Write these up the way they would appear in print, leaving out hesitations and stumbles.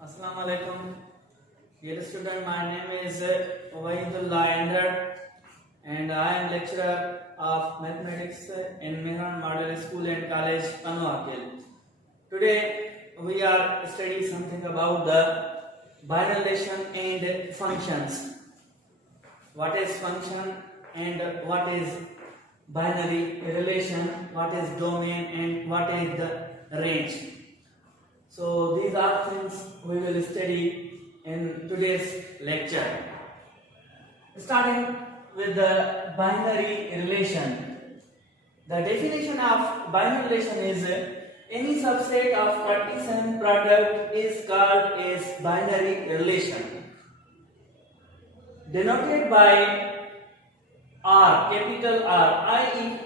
Assalamu alaikum. Dear student, my name is Waidullah Andar and I am lecturer of mathematics in Mehran Model School and College, Kanwakil. Today we are studying something about the binary relation and functions. What is function and what is binary relation, what is domain and what is the range. So these are things we will study in today's lecture. Starting with the binary relation. The definition of binary relation is any subset of Cartesian product is called as binary relation. Denoted by R, capital R, i.e.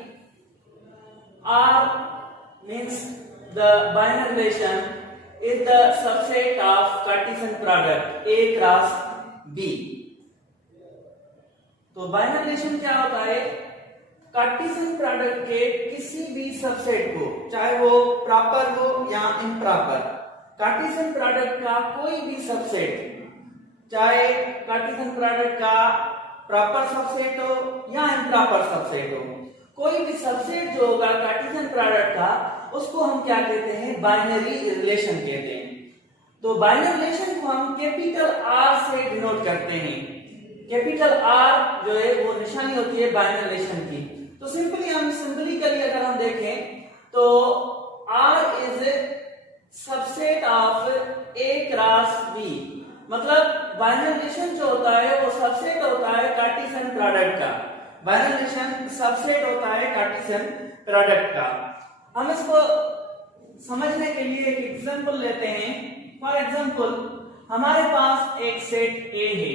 R means the binary relation is the subset of Cartesian product A cross B. तो binary relation क्या होता है? Cartesian product के किसी भी subset को, चाहे वो प्रॉपर हो या इम्प्रॉपर, कार्टेशियन प्रोडक्ट का कोई भी सबसेट, चाहे कार्टेशियन प्रोडक्ट का प्रॉपर सबसेट हो या इम्प्रॉपर सबसेट हो, कोई भी सबसेट जो होगा कार्टेशियन प्रोडक्ट का, उसको हम क्या कहते हैं? बाइनरी रिलेशन कहते हैं. तो बाइनरी रिलेशन को हम कैपिटल आर से डिनोट करते हैं. कैपिटल आर जो है वो निशानी होती है बाइनरी रिलेशन की. तो सिंपलिकली अगर हम देखें तो R is subset of A cross B. मतलब बाइनरी रिलेशन जो होता है वो सबसेट होता है कार्टेशियन प्रोडक्ट का. बाइनरी रिलेशन सबसेट होता है कार्टेशियन प्रोडक्ट का. हम इसको समझने के लिए एक एग्जांपल लेते हैं. फॉर एग्जांपल हमारे पास एक सेट ए है.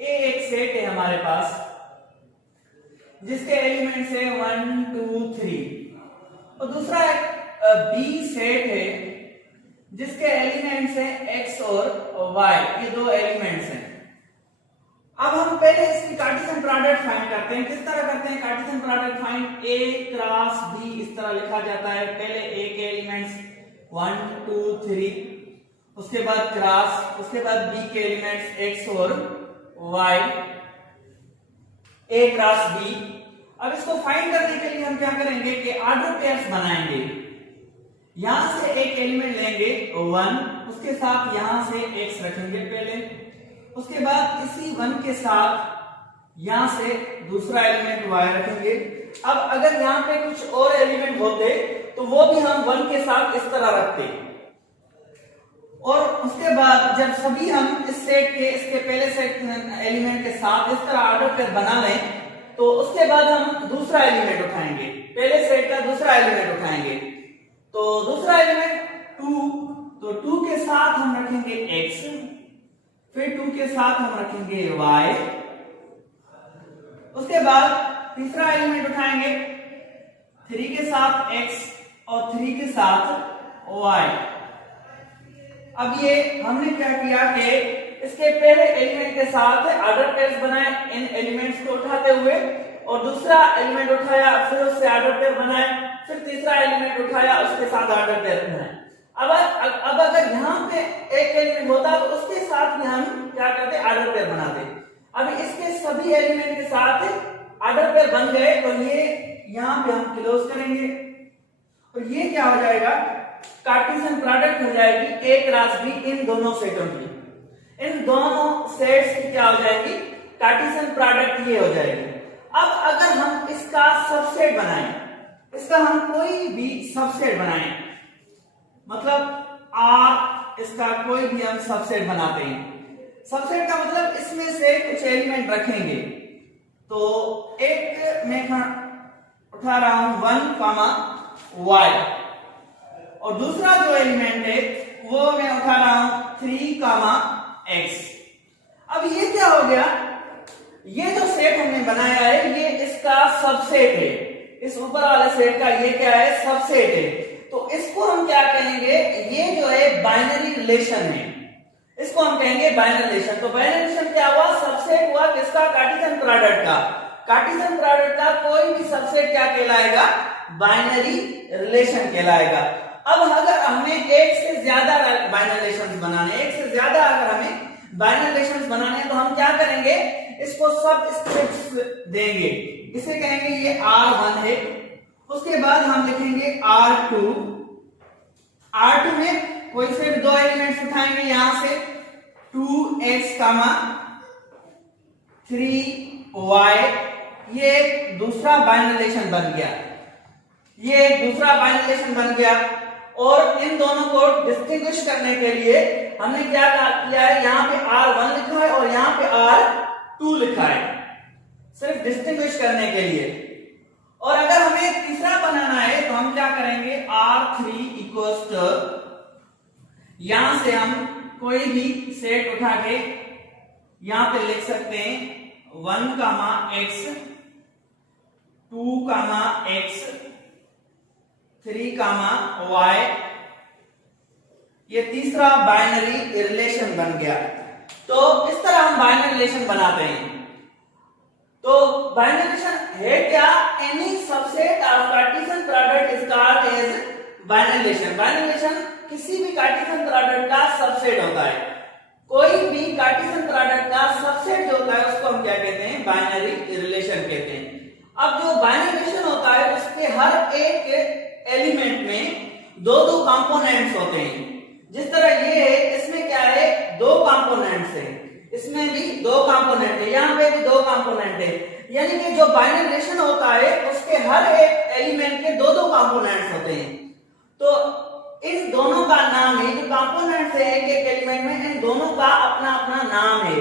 ए एक सेट है हमारे पास जिसके एलिमेंट्स है 1 2 3 और दूसरा एक बी सेट है जिसके एलिमेंट्स है एक्स और वाई. ये दो एलिमेंट्स हैं. अब हम पहले इसकी कार्टेशियन प्रोडक्ट फाइंड करते हैं. किस तरह करते हैं कार्टेशियन प्रोडक्ट फाइंड? ए क्रॉस बी इस तरह लिखा जाता है. पहले ए के एलिमेंट्स 1 2 3, उसके बाद क्रॉस, उसके बाद बी के एलिमेंट्स एक्स और वाई, ए क्रॉस बी. अब इसको फाइंड करने के लिए हम क्या करेंगे कि ऑर्डर पेयर्स बनाएंगे. यहां से एक एलिमेंट लेंगे 1, उसके साथ यहां से एक्स रखेंगे पहले, उसके बाद इसी 1 के साथ यहां से दूसरा एलिमेंट y रखेंगे. अब अगर यहां पे कुछ और एलिमेंट होते तो वो भी हम 1 के साथ इस तरह रखते. और उसके बाद जब सभी हम इस सेट के इसके पहले सेट एलिमेंट के साथ इस तरह ऑर्डर कर बना लें तो उसके बाद हम दूसरा एलिमेंट उठाएंगे. पहले सेट का दूसरा एलिमेंट उठाएंगे. तो दूसरा एलिमेंट 2, तो 2 के साथ हम रखेंगे x, फिर 2 के साथ हम रखेंगे y, उसके बाद तीसरा एलिमेंट उठाएंगे 3 के साथ x और 3 के साथ y. अब ये हमने क्या किया कि इसके पहले एलिमेंट के साथ ऑर्डर पेयर्स बनाए इन एलिमेंट्स को उठाते हुए, और दूसरा एलिमेंट उठाया फिर उससे ऑर्डर पेयर बनाए, फिर तीसरा एलिमेंट उठाया उसके साथ ऑर्डर पेयर बनाए. अब अगर यहाँ पे एक एलिमेंट होता तो उसके साथ भी हम क्या करते? ऑर्डर पेयर बनाते. अब इसके सभी एलिमेंट के साथ ऑर्डर पेयर बन गए तो ये यहाँ पे हम क्लोज करेंगे और ये क्या हो जाएगा? कार्टेशियन प्रोडक्ट हो जाएगी ए क्रॉस बी इन दोनों सेटों की. इन दोनों सेट्स की क्या हो जाएगी? कार्टेशियन प्रोडक्ट ये हो जाएगी. अब अगर हम इसका सबसेट बनाएं, इसका हम कोई भी सबसेट बनाएं, मतलब आर इसका कोई भी हम सबसेट बनाते हैं. सबसेट का मतलब इसमें से कुछ एलिमेंट रखेंगे. तो एक मैं उठा रहा हूं 1 y और दूसरा जो एलिमेंट है वो मैं उठा रहा हूं 3 x. अब ये क्या हो गया? ये जो सेट हमने बनाया है ये इसका सबसेट है. इस ऊपर वाले सेट का ये क्या है? सबसेट है. तो इसको हम क्या कहेंगे? ये जो है बाइनरी रिलेशन है, इसको हम कहेंगे बाइनरी रिलेशन. तो बाइनरी रिलेशन क्या हुआ? सबसेट हुआ किसका? कार्टेशियन प्रोडक्ट का. कार्टेशियन प्रोडक्ट का कोई भी सबसेट क्या कहलाएगा? बाइनरी रिलेशन कहलाएगा. अब अगर हमें एक से से ज्यादा बाइनरी रिलेशंस बनाने, एक से ज्यादा अगर हमें बाइनरी रिलेशंस बनाने हैं तो हम क्या करेंगे, इसको सब स्क्रिप्ट्स देंगे। इसे कहेंगे ये R1 है, उसके बाद हम लिखेंगे R2। R2 में कोई से भी दो एलिमेंट्स उठाएंगे, यहां से 2x, 3y, ये एक दूसरा बाइनरी रिलेशन बन गया, ये एक दूसरा बाइनरी रिलेशन बन गया। और इन दोनों को डिस्टिंग्विश करने के लिए हमने क्या किया है, यहाँ पे R1 लिखा है और यहाँ पे R2 लिखा है, सिर्फ डिस्टिंग्विश करने के लिए। और अगर हमें तीसरा बनाना है तो हम क्या करेंगे, R3 इक्वल्स टू, यहां से हम कोई भी सेट उठा के यहां पे लिख सकते हैं 1, x, 2, x, 3, y, ये तीसरा बाइनरी रिलेशन बन गया। तो इस तरह हम बाइनरी रिलेशन बनाते हैं। तो बाइनरी रिलेशन है क्या, any subset of Cartesian product is called as binary relation. Binary relation किसी भी कार्टेशियन प्रोडक्ट का सबसेट होता है, कोई भी कार्टेशियन प्रोडक्ट का सबसेट जो होता है उसको हम क्या कहते हैं, बाइनरी रिलेशन कहते हैं। अब जो बाइनरी रिलेशन होता है उसके हर एक एलिमेंट में दो दो कंपोनेंट्स होते हैं। जिस तरह ये है, इसमें क्या है, दो कंपोनेंट्स है, इसमें भी दो कंपोनेंट है, यहाँ पे भी दो कंपोनेंट है। यानी कि जो बाइनरी रिलेशन होता है उसके हर एक एलिमेंट के दो दो कंपोनेंट्स होते हैं। तो इन दोनों का नाम है, जो कंपोनेंट्स है एक एक एलिमेंट में, इन दोनों का अपना अपना नाम है।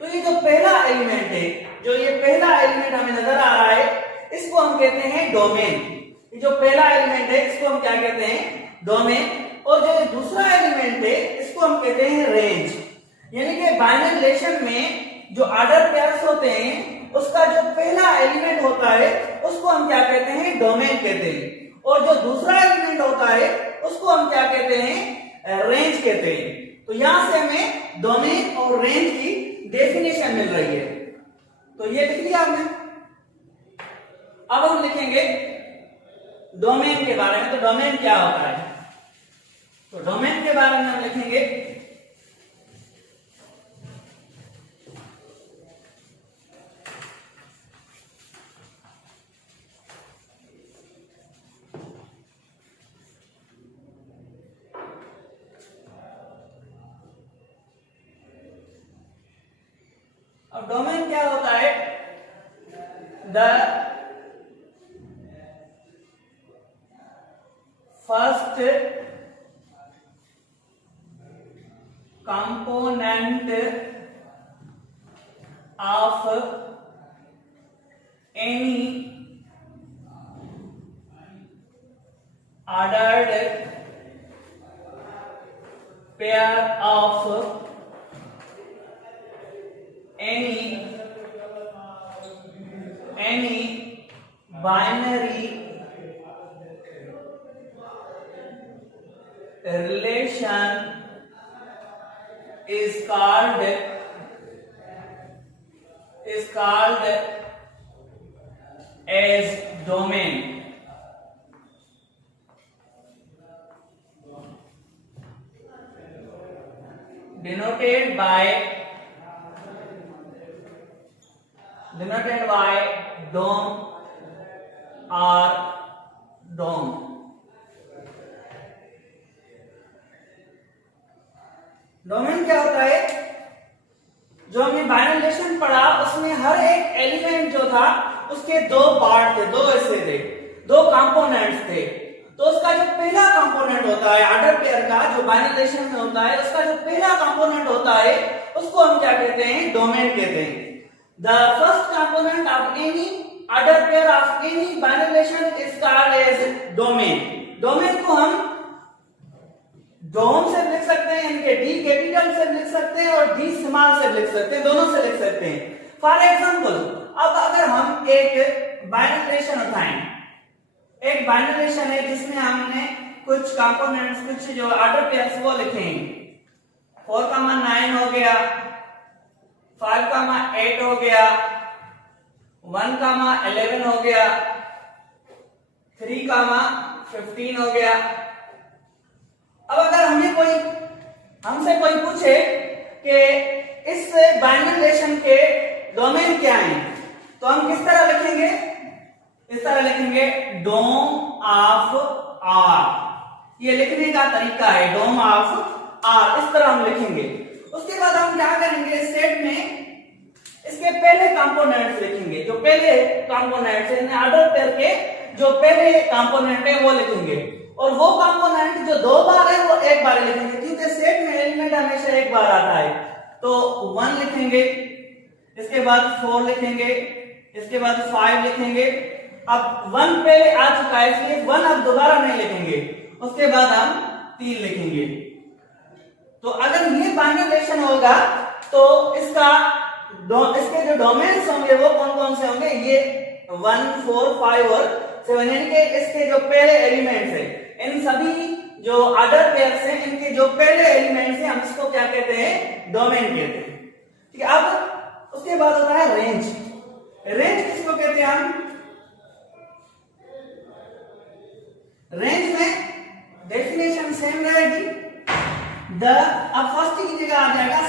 तो ये जो पहला एलिमेंट है, जो ये पहला एलिमेंट हमें नजर आ रहा है, इसको हम कहते हैं डोमेन। ये जो पहला एलिमेंट है इसको हम क्या कहते हैं, डोमेन। और जो दूसरा एलिमेंट है इसको हम कहते हैं रेंज। यानी कि बाइनरी रिलेशन में जो ऑर्डर पेयर्स होते हैं उसका जो पहला एलिमेंट होता है उसको हम क्या कहते हैं, डोमेन कहते हैं। और जो दूसरा एलिमेंट होता है उसको हम क्या कहते हैं, रेंज कहते हैं। तो यहां से हमें डोमेन और रेंज की डेफिनेशन मिल रही है। तो ये लिख लिया हमने। अब हम लिखेंगे डोमेन के बारे में। तो डोमेन क्या होता है, तो डोमेन के बारे में हम लिखेंगे अब डोमेन क्या होता है, the first component of any ordered pair of any binary relation is called as domain. Denoted by dom or dom. Domain क्या होता है, जो हमने बाइनरी रिलेशन पढ़ा उसमें हर एक एलिमेंट जो था उसके दो पार्ट थे, दो हिस्से थे, दो कंपोनेंट्स थे। तो उसका जो पहला कंपोनेंट होता है ऑर्डर पेयर का, जो बाइनरी रिलेशन में होता है, उसका जो पहला कंपोनेंट होता है उसको हम क्या कहते हैं, डोमेन कहते हैं। The first component of any order pair of any binary relation is called as domain. Domain को हम डोम से लिख सकते हैं, यानी कि डी कैपिटल से लिख सकते हैं और डी स्मॉल से लिख सकते हैं, दोनों से लिख सकते हैं। फॉर एग्जांपल, अब अगर हम एक बाइनरी रिलेशन उठाएं, एक बाइनरी रिलेशन है जिसमें हमने कुछ कंपोनेंट्स, कुछ जो ऑर्डर पेयर्स वो लिखेंगे। 4,9 हो गया, 5,8 हो गया, 1,11 हो गया, 3,15 हो गया। अब अगर हमें कोई कोई पूछे कि इस बाइनरी रिलेशन के डोमेन क्या है, तो हम किस तरह लिखेंगे, इस तरह लिखेंगे डोम ऑफ आर। ये लिखने का तरीका है, डोम ऑफ आर, इस तरह हम लिखेंगे। उसके बाद हम क्या करेंगे, सेट में इसके पहले कंपोनेंट्स लिखेंगे, जो पहले कंपोनेंट्स है ऑर्डर पेयर के जो पहले कंपोनेंट है वो लिखेंगे, और वो कंपोनेंट जो दो बार है वो एक बार लिखेंगे, क्योंकि सेट में एलिमेंट हमेशा एक बार आता है। तो 1 लिखेंगे, इसके बाद 4 लिखेंगे, इसके बाद 5 लिखेंगे। अब 1 पहले आ चुका है इसलिए 1 अब दोबारा नहीं लिखेंगे, उसके बाद हम 3 लिखेंगे। तो अगर ये बाइनरी रिलेशन होगा तो इसके जो डोमेन्स होंगे वो कौन कौन से होंगे, ये 1, 4, 5 और 7, यानी कि इसके जो पहले एलिमेंट्स है, इन सभी जो ऑर्डर पेयर्स हैं इनके जो पहले एलिमेंट्स हैं हम इसको क्या कहते हैं, डोमेन कहते हैं। ठीक है, अब उसके बाद होता है रेंज। रेंज किसको कहते हैं हम, रेंज में डेफिनेशन सेम रहेगी। अब फर्स्ट की जगह आ जाएगा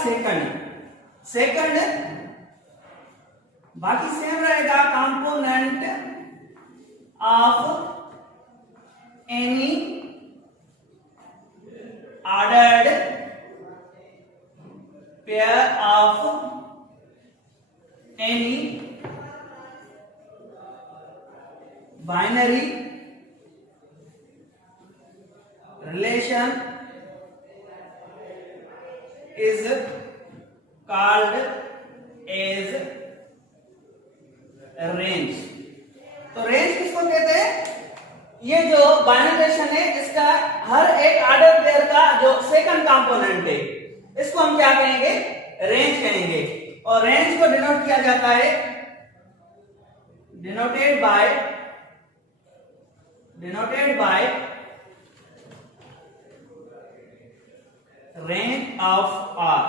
सेकंड, बाकी सेम रहेगा, component of any ordered pair of any binary relation is called as range। तो रेंज किसको कहते हैं, ये जो बाइनरी रिलेशन है इसका हर एक ऑर्डर पेयर का जो सेकंड कंपोनेंट है इसको हम क्या कहेंगे, रेंज कहेंगे। और रेंज को डिनोट किया जाता है, denoted by range of R.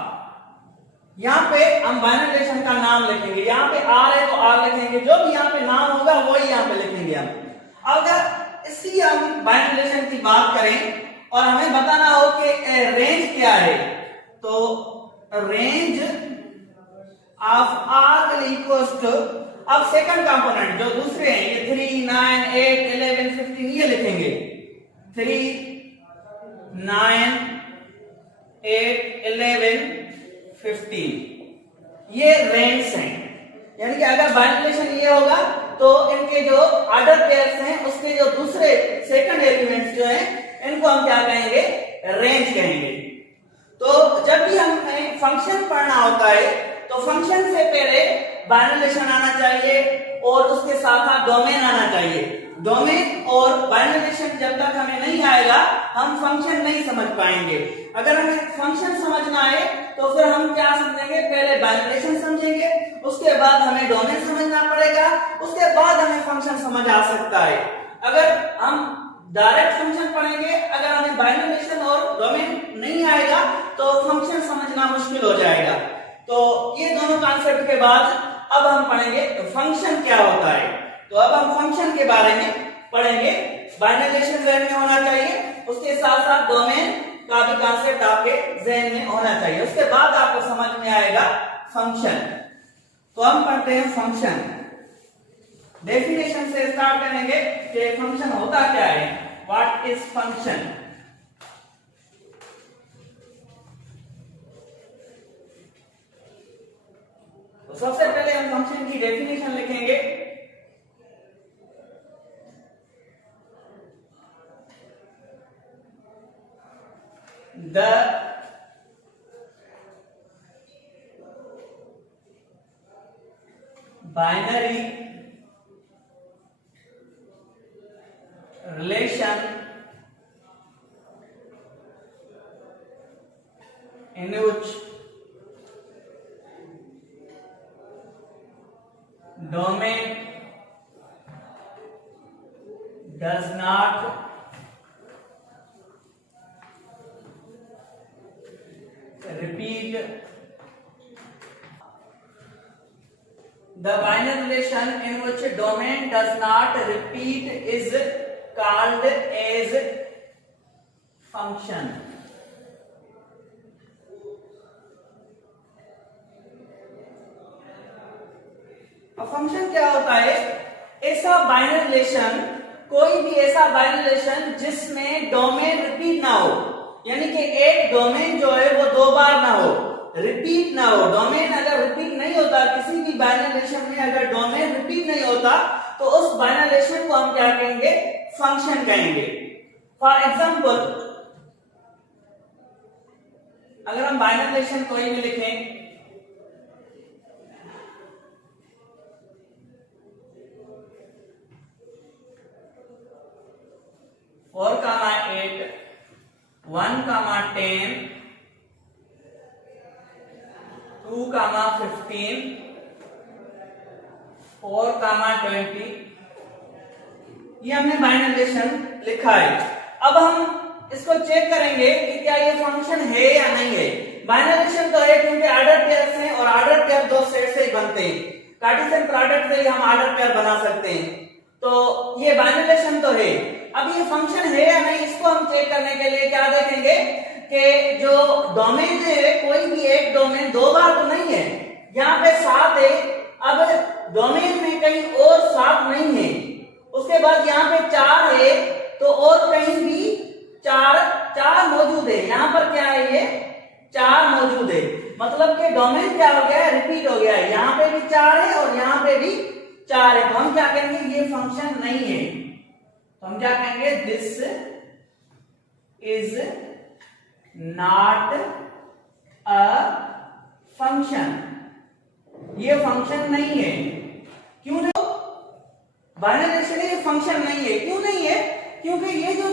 यहां पे हम बाइनरी रिलेशन का नाम लिखेंगे, यहां पे आर है तो आर लिखेंगे, जो भी यहां पे नाम होगा वही यहां पे लिखेंगे हम। अगर इसी हम बाइनरी रिलेशन की बात करें और हमें बताना हो कि रेंज क्या है, तो range of R equals to, अब सेकंड कंपोनेंट जो दूसरे हैं ये 3, 9, 8, 11, 15 ये लिखेंगे, 3, 9, 8, 11, 15 ये रेंज हैं। यानी कि अगर बाइनरी रिलेशन ये होगा तो इनके जो ऑर्डर पेयर्स हैं उसके जो दूसरे सेकंड एलिमेंट्स जो हैं इनको हम क्या कहेंगे, रेंज कहेंगे। तो जब भी हमें फंक्शन पढ़ना होता है तो फंक्शन से पहले बाइनरी रिलेशन आना चाहिए और उसके साथ साथ डोमेन आना चाहिए। डोमेन और बाइनरी रिलेशन जब तक हमें नहीं आएगा हम फंक्शन नहीं समझ पाएंगे। अगर हमें फंक्शन समझना है तो फिर हम क्या समझेंगे, पहले बाइनरी रिलेशन समझेंगे, उसके बाद हमें डोमेन समझना पड़ेगा, उसके बाद हमें फंक्शन समझ आ सकता है। अगर हम डायरेक्ट फंक्शन पढ़ेंगे, अगर हमें बाइनरी रिलेशन और डोमेन नहीं आएगा तो फंक्शन समझना मुश्किल हो जाएगा। तो ये दोनों कॉन्सेप्ट के बाद अब हम पढ़ेंगे फंक्शन क्या होता है। तो अब हम फंक्शन के बारे में पढ़ेंगे। बाइनरी रिलेशन जहन में होना चाहिए, उसके साथ साथ डोमेन का भी कॉन्सेप्ट आपके जहन में होना चाहिए, उसके बाद आपको समझ में आएगा फंक्शन। तो हम पढ़ते हैं फंक्शन। डेफिनेशन से स्टार्ट करेंगे कि फंक्शन होता क्या है, व्हाट इज फंक्शन। तो सबसे पहले हम फंक्शन की डेफिनेशन लिखेंगे। The binary relation in which domain does not repeat, the binary relation in which domain does not repeat is called as function। अब फंक्शन क्या होता है? ऐसा बाइनरी रिलेशन, कोई भी ऐसा बाइनरी रिलेशन जिसमें डोमेन रिपीट ना हो, यानी कि एक डोमेन जो है वो दो बार ना हो, रिपीट ना हो। डोमेन अगर रिपीट नहीं होता, किसी भी बाइनरी रिलेशन में अगर डोमेन रिपीट नहीं होता, तो उस बाइनरी रिलेशन को हम क्या कहेंगे? फंक्शन कहेंगे। फॉर एग्जांपल, अगर हम बाइनरी रिलेशन कोई भी लिखें, 4,8, 1,10, 2,15, 4,20, ये हमने बाइनरी रिलेशन लिखा है। अब हम इसको चेक करेंगे कि क्या ये फंक्शन है या नहीं है। बाइनरी रिलेशन तो है क्योंकि ऑर्डर पेयर्स हैं और ऑर्डर पेयर दो सेट से ही बनते हैं। कार्टेशियन प्रोडक्ट से ही हम ऑर्डर पेयर बना सकते हैं, तो ये बाइनरी रिलेशन तो है। अब ये फंक्शन है या नहीं, इसको हम चेक करने के लिए क्या देखेंगे कि जो डोमेन है, कोई भी एक डोमेन दो बार तो नहीं है। यहाँ पे 7 है, अब डोमेन में कहीं और 7 नहीं है। उसके बाद यहाँ पे 4 है, तो और कहीं भी 4 मौजूद है। यहाँ पर क्या है? ये 4 मौजूद है, मतलब कि डोमेन क्या हो गया है? रिपीट हो गया है। यहाँ पे भी 4 है और यहाँ पे भी 4 है, तो हम क्या कहेंगे? ये फंक्शन नहीं है। तो हम क्या कहेंगे? This is not a function, ये फंक्शन नहीं है। क्यों नहीं? बाइनरी रिलेशन ये फंक्शन नहीं है। क्यों नहीं है? क्योंकि ये जो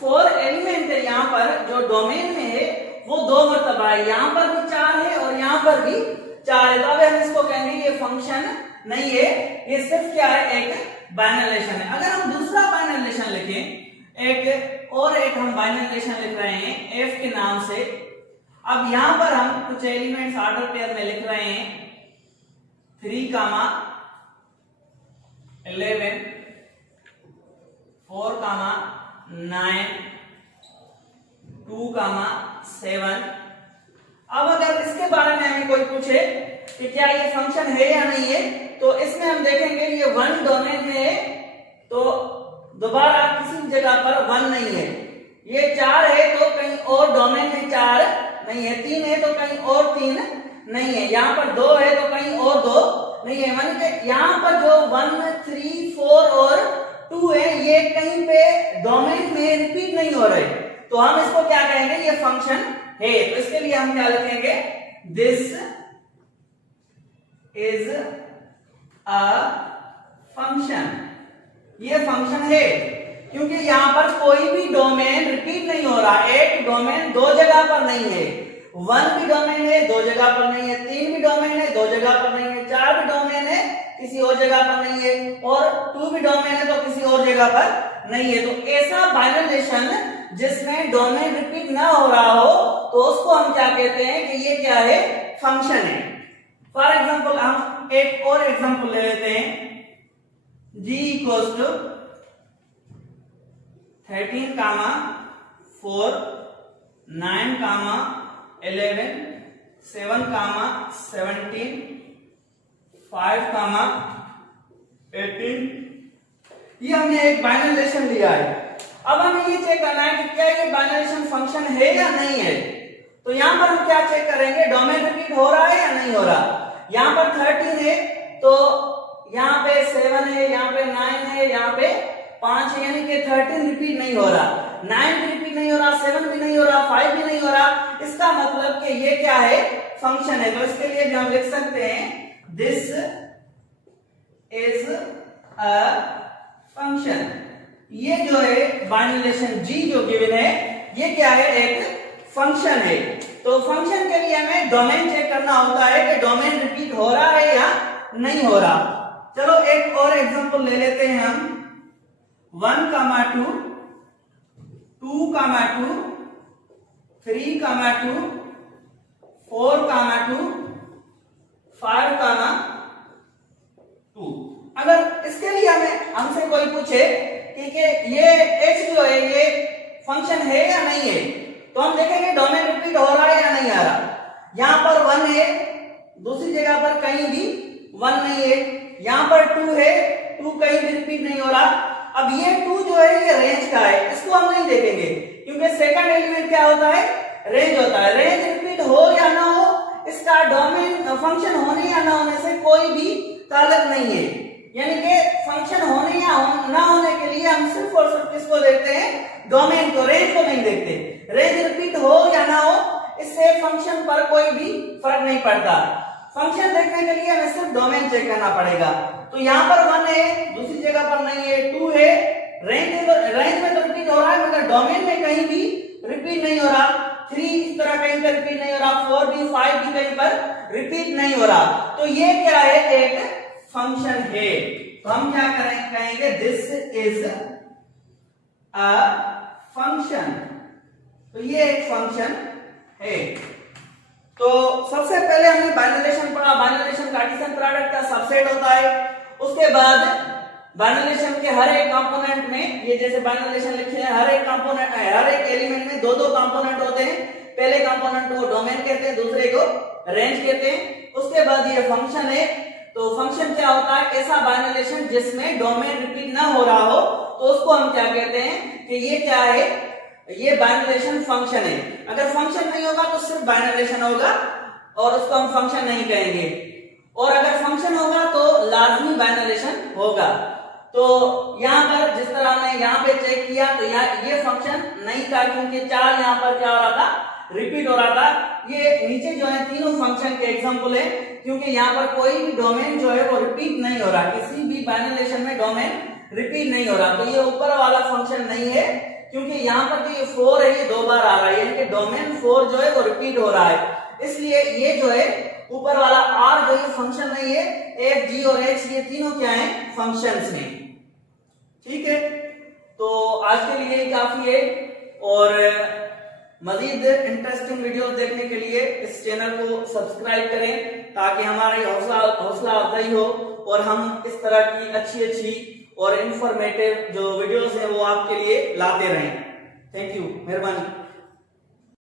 4 एलिमेंट है यहाँ पर जो डोमेन में है वो 2 मर्तबा है। यहाँ पर भी 4 है और यहाँ पर भी 4 है, तो अब हम इसको कहेंगे ये फंक्शन नहीं है, ये सिर्फ क्या है? एक बाइनरी रिलेशन है। अगर हम दूसरा बाइनरी रिलेशन लिखें, एक हम बाइनरी रिलेशन लिख रहे हैं f के नाम से। अब यहां पर हम कुछ एलिमेंट्स ऑर्डर पेयर में लिख रहे हैं, 3, 11, 4, 9, 2, 7। अब अगर इसके बारे में हमें कोई पूछे कि क्या ये फंक्शन है या नहीं है, तो इसमें हम देखेंगे ये 1 डोमेन में है, तो दोबारा किसी जगह पर 1 नहीं है। ये 4 है तो कहीं और डोमेन में 4 नहीं है। 3 है तो कहीं और 3 नहीं है। यहाँ पर 2 है तो कहीं और 2 नहीं है। माने कि यहाँ पर जो 1, 3, 4 और 2 है, ये कहीं पे डोमेन में रिपीट नहीं हो रहे, तो हम इसको क्या कहेंगे? ये फंक्शन है। तो इसके लिए हम क्या लिखेंगे? दिस इज अ फंक्शन, ये फंक्शन है क्योंकि यहां पर कोई भी डोमेन रिपीट नहीं हो रहा। एक डोमेन 2 जगह पर नहीं है। 1 भी डोमेन है, 2 जगह पर नहीं है। 3 भी डोमेन है, 2 जगह पर नहीं है। 4 भी डोमेन है, किसी और जगह पर नहीं है। और 2 भी डोमेन है तो किसी और जगह पर नहीं है। तो ऐसा बाइनरी रिलेशन जिसमें डोमेन रिपीट ना हो रहा हो, तो उसको हम क्या कहते हैं कि ये क्या है? फंक्शन है। फॉर एग्जाम्पल, हम एक और एग्जाम्पल ले लेते हैं। g equals to 13, 4, 9, 11, 7, 17, 5, 18। ये हमने एक बाइनरी रिलेशन लिया है। अब हमें ये चेक करना है कि क्या ये बाइनरी रिलेशन फंक्शन है या नहीं है। तो यहां पर हम क्या चेक करेंगे? डोमेन रिपीट हो रहा है या नहीं हो रहा। यहां पर 13 है तो यहाँ पे 7 है, यहाँ पे 9 है, यहाँ पे 5 है, यानी कि 13 रिपीट नहीं हो रहा, 9 भी रिपीट नहीं हो रहा, 7 भी नहीं हो रहा, 5 भी नहीं हो रहा। इसका मतलब कि ये क्या है? फंक्शन है। तो इसके लिए भी हम लिख सकते हैं दिस इज अ फंक्शन। ये जो है बाइनरी रिलेशन G जो गिवन है, ये क्या है? एक फंक्शन है। तो फंक्शन के लिए हमें डोमेन चेक करना होता है कि डोमेन रिपीट हो रहा है या नहीं हो रहा। चलो एक और एग्जांपल ले लेते हैं हम। 1, 2, 2, 2, 3, 2, 4, 2, 5, 2। अगर इसके लिए हमसे कोई पूछे कि ये x जो है ये फंक्शन है या नहीं है, तो हम देखेंगे डोमेन रिपीट हो रहा है या नहीं आ रहा। यहां पर 1 है, दूसरी जगह पर कहीं भी 1 नहीं है। यहाँ पर 2 है, 2 कहीं भी रिपीट नहीं हो रहा। अब ये 2 जो है ये रेंज का है, इसको हम नहीं देखेंगे क्योंकि सेकंड एलिमेंट क्या होता है, रेंज होता है। रेंज रिपीट हो या ना हो, इसका डोमेन फंक्शन होने या ना होने से कोई भी ताल्लुक नहीं है। यानी कि फंक्शन होने या ना होने के लिए हम सिर्फ और सिर्फ किसको देखते हैं, डोमेन को, रेंज को नहीं देखते। रेंज रिपीट हो या ना हो, इससे फंक्शन पर कोई भी फर्क नहीं पड़ता। फंक्शन देखने के लिए हमें सिर्फ डोमेन चेक करना पड़ेगा। तो यहाँ पर 1 है, दूसरी जगह पर नहीं है, 2 है, रेंज में तो रिपीट हो रहा है मगर डोमेन में कहीं भी रिपीट नहीं हो रहा। 3 इस तरह कहीं पर रिपीट नहीं हो रहा, 4 भी 5 भी कहीं पर रिपीट नहीं हो रहा। तो ये क्या है, एक फंक्शन है। तो हम क्या कहेंगे, दिस इज अ फंक्शन। तो ये एक फंक्शन है। तो सबसे पहले हमने बाइनरी रिलेशन पढ़ा। बाइनरी रिलेशन कार्टेशियन प्रोडक्ट का सबसेट होता है। उसके बाद बाइनरी रिलेशन के हर एक कंपोनेंट में, ये जैसे बाइनरी रिलेशन लिखे हैं, हर एक कंपोनेंट, हर एक एलिमेंट में 2-2 कंपोनेंट होते हैं। पहले कंपोनेंट को डोमेन कहते हैं, दूसरे को रेंज कहते हैं। उसके बाद ये फंक्शन है। तो फंक्शन क्या होता है, ऐसा बाइनरी रिलेशन जिसमें डोमेन रिपीट ना हो रहा हो, तो उसको हम क्या कहते हैं कि ये क्या है, ये बाइनरी रिलेशन फंक्शन है। अगर फंक्शन नहीं होगा तो सिर्फ बाइनरी रिलेशन होगा और उसको हम फंक्शन नहीं कहेंगे। और अगर फंक्शन होगा तो लाजमी बाइनरी रिलेशन होगा। तो यहाँ पर जिस तरह हमने यहाँ पे चेक किया तो यहाँ ये फंक्शन नहीं था क्योंकि 4 यहाँ पर क्या हो रहा था, रिपीट हो रहा था। ये नीचे जो है तीनों फंक्शन के एग्जांपल है क्योंकि यहाँ पर कोई भी डोमेन जो है वो रिपीट नहीं हो रहा, किसी भी बाइनरी रिलेशन में डोमेन रिपीट नहीं हो रहा। तो ये ऊपर वाला फंक्शन नहीं है क्योंकि यहाँ पर जो ये 4 है ये 2 बार आ रहा है, यानी कि डोमेन 4 जो है वो रिपीट हो रहा है। इसलिए ये जो है ऊपर वाला R जो ये फंक्शन नहीं है, F, G और H ये तीनों क्या है, फंक्शंस हैं। ठीक है, तो आज के लिए काफी है और मजीद इंटरेस्टिंग वीडियो देखने के लिए इस चैनल को सब्सक्राइब करें ताकि हमारी हौसला अफजाई हो और हम इस तरह की अच्छी और इंफॉर्मेटिव जो वीडियोस हैं वो आपके लिए लाते रहें। थैंक यू, मेहरबानी।